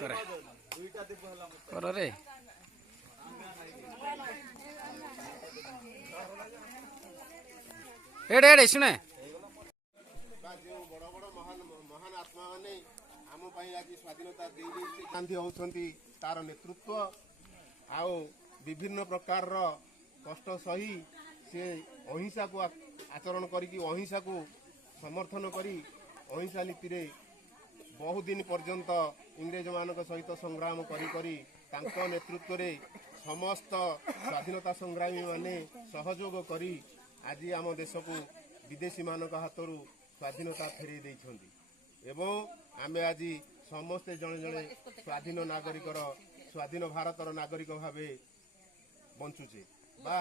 करे कर रे एडे एडे सुने बड़ बड़ महान महान आत्मा माने आम आज स्वाधीनता गांधी होती तार नेतृत्व आओ विभिन्न प्रकार कष्ट सही से अहिंसा को आचरण करी अहिंसा को समर्थन करी अहिंसा नीति रे बहुत दिन पर्यंत इंग्रेज मान सहित संग्राम करी नेतृत्व रे समस्त स्वाधीनता संग्रामी माने सहयोग करी आज आम देश को विदेशी मान हाथ स्वाधीनता फेरे देइछन्ति एवं आमे आज समस्ते जड़े जड़े स्वाधीन नागरिकर स्वाधीन भारतर नागरिक भावे बंचुचे बा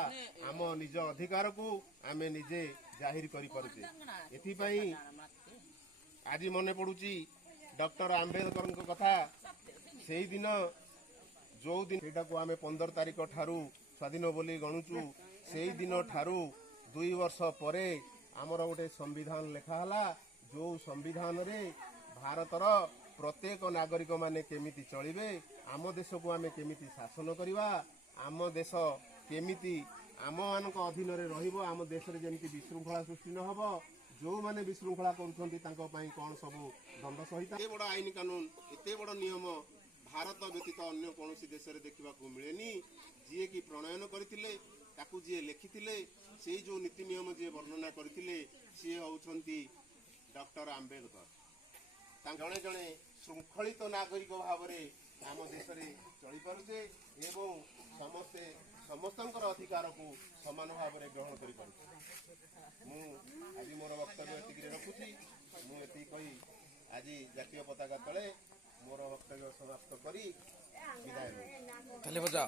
आम निज अधिकार को आमे निजे जाहिर करि पारुचे एथिपाई आज मने पड़ुची डॉक्टर आंबेडकर कथा से दिन जो दिन सेटा को आमे 15 तारिख ठारू स्वाधीन बोली गणुचु से दिन ठारू 2 वर्ष परे आमर गोटे संविधान लेखाला जो संविधान रे भारतर प्रत्येक नागरिक माने केमिति चलिबे आम देश को आमे केमिति शासन करिवा आम देश केमिति आम मानक अधीन रे रहिबो आम देश रे जेमिति विशृंखला सृष्टि न हबो जो माने विशृंखला करूछन्ति तांको पई कोन सब दंड सहित एते बड़ आईन कानून एते बड़ नियम भारत व्यतीत अन्य कोनोसी देश रे देखिबा को मिलेनी जे कि प्रणयन करथिले ताकू जे लिखिथिले से जो नीति नियम जे वर्णना करथिले से होउछन्ति डॉक्टर आंबेडकर जड़े जड़े श्रृंखलित नागरिक भाव में आम देश में चली पारे एवं समस्ते समस्त अधिकार को समान भाव में ग्रहण कर आज मोर वक्तव्य एति रखुची मुझे कही आज जातीय पताका तले मोर वक्तव्य समाप्त करी विदाय।